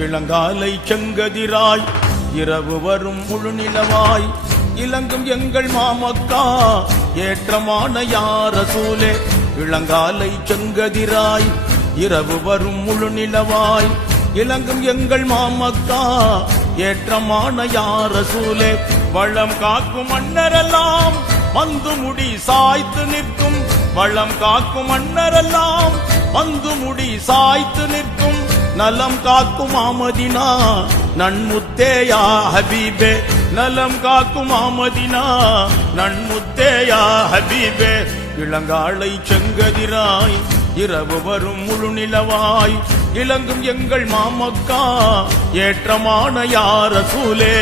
இளங்காலை செங்கதிராய் இரவு வரும் முழுநிலவாய் இலங்கும் எங்கள் மாமக்கா ஏற்றமான யார் ரசூலே. இளங்காலை செங்கதிராய் இரவு வரும் முழுநிலவாய் இலங்கும் எங்கள் மாமக்கா ஏற்றமான யார் ரசூலே. வளம் காக்கும் மன்னரெல்லாம் வந்து முடி சாய்த்து நிற்கும், வளம் காக்கும் மன்னரெல்லாம் வந்து முடி சாய்த்து நிற்கும், நலம் காக்கும் ஆமதினா நன்முத்தேயா ஹபீபே. நலம் காக்கும் ஆமதினா நன்முத்தேயா ஹபீபே. இளங்காலை செங்கதிராய் இரவு வரும் முழுநிலவாய் இலங்கும் எங்கள் மாமக்கா ஏற்றமான யார் ரசூலே.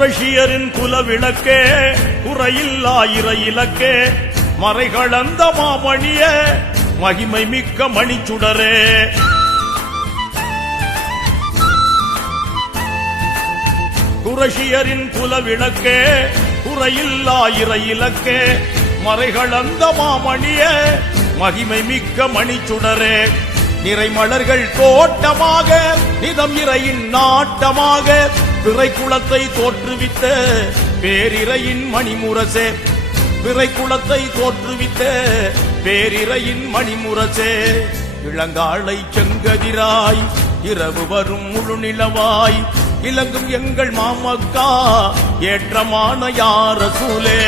குரஷியரின் குலவிளக்கே குறையில்லா இறை இலக்கே மறைகளந்த மாமணிய மகிமை மிக்க மணிச்சுடரே. குரஷியரின் குலவிளக்கே குறையில்லா இறை இலக்கே மறைகளந்த மாமணிய மகிமை மிக்க மணிச்சுடரே. நிறைமலர்கள் தோட்டமாக நிதம் இறையின் நாட்டமாக பிறை குளத்தை தோற்றுவித்த பேரிரையின் மணிமுரசே. பிறை குளத்தை தோற்றுவித்த பேரிரையின் மணிமுரசே. இளங்காலை செங்கதிராய் இரவு வரும் முழுநிலவாய் இலங்கும் எங்கள் மாமக்கா ஏற்றமான யார் ரசூலே.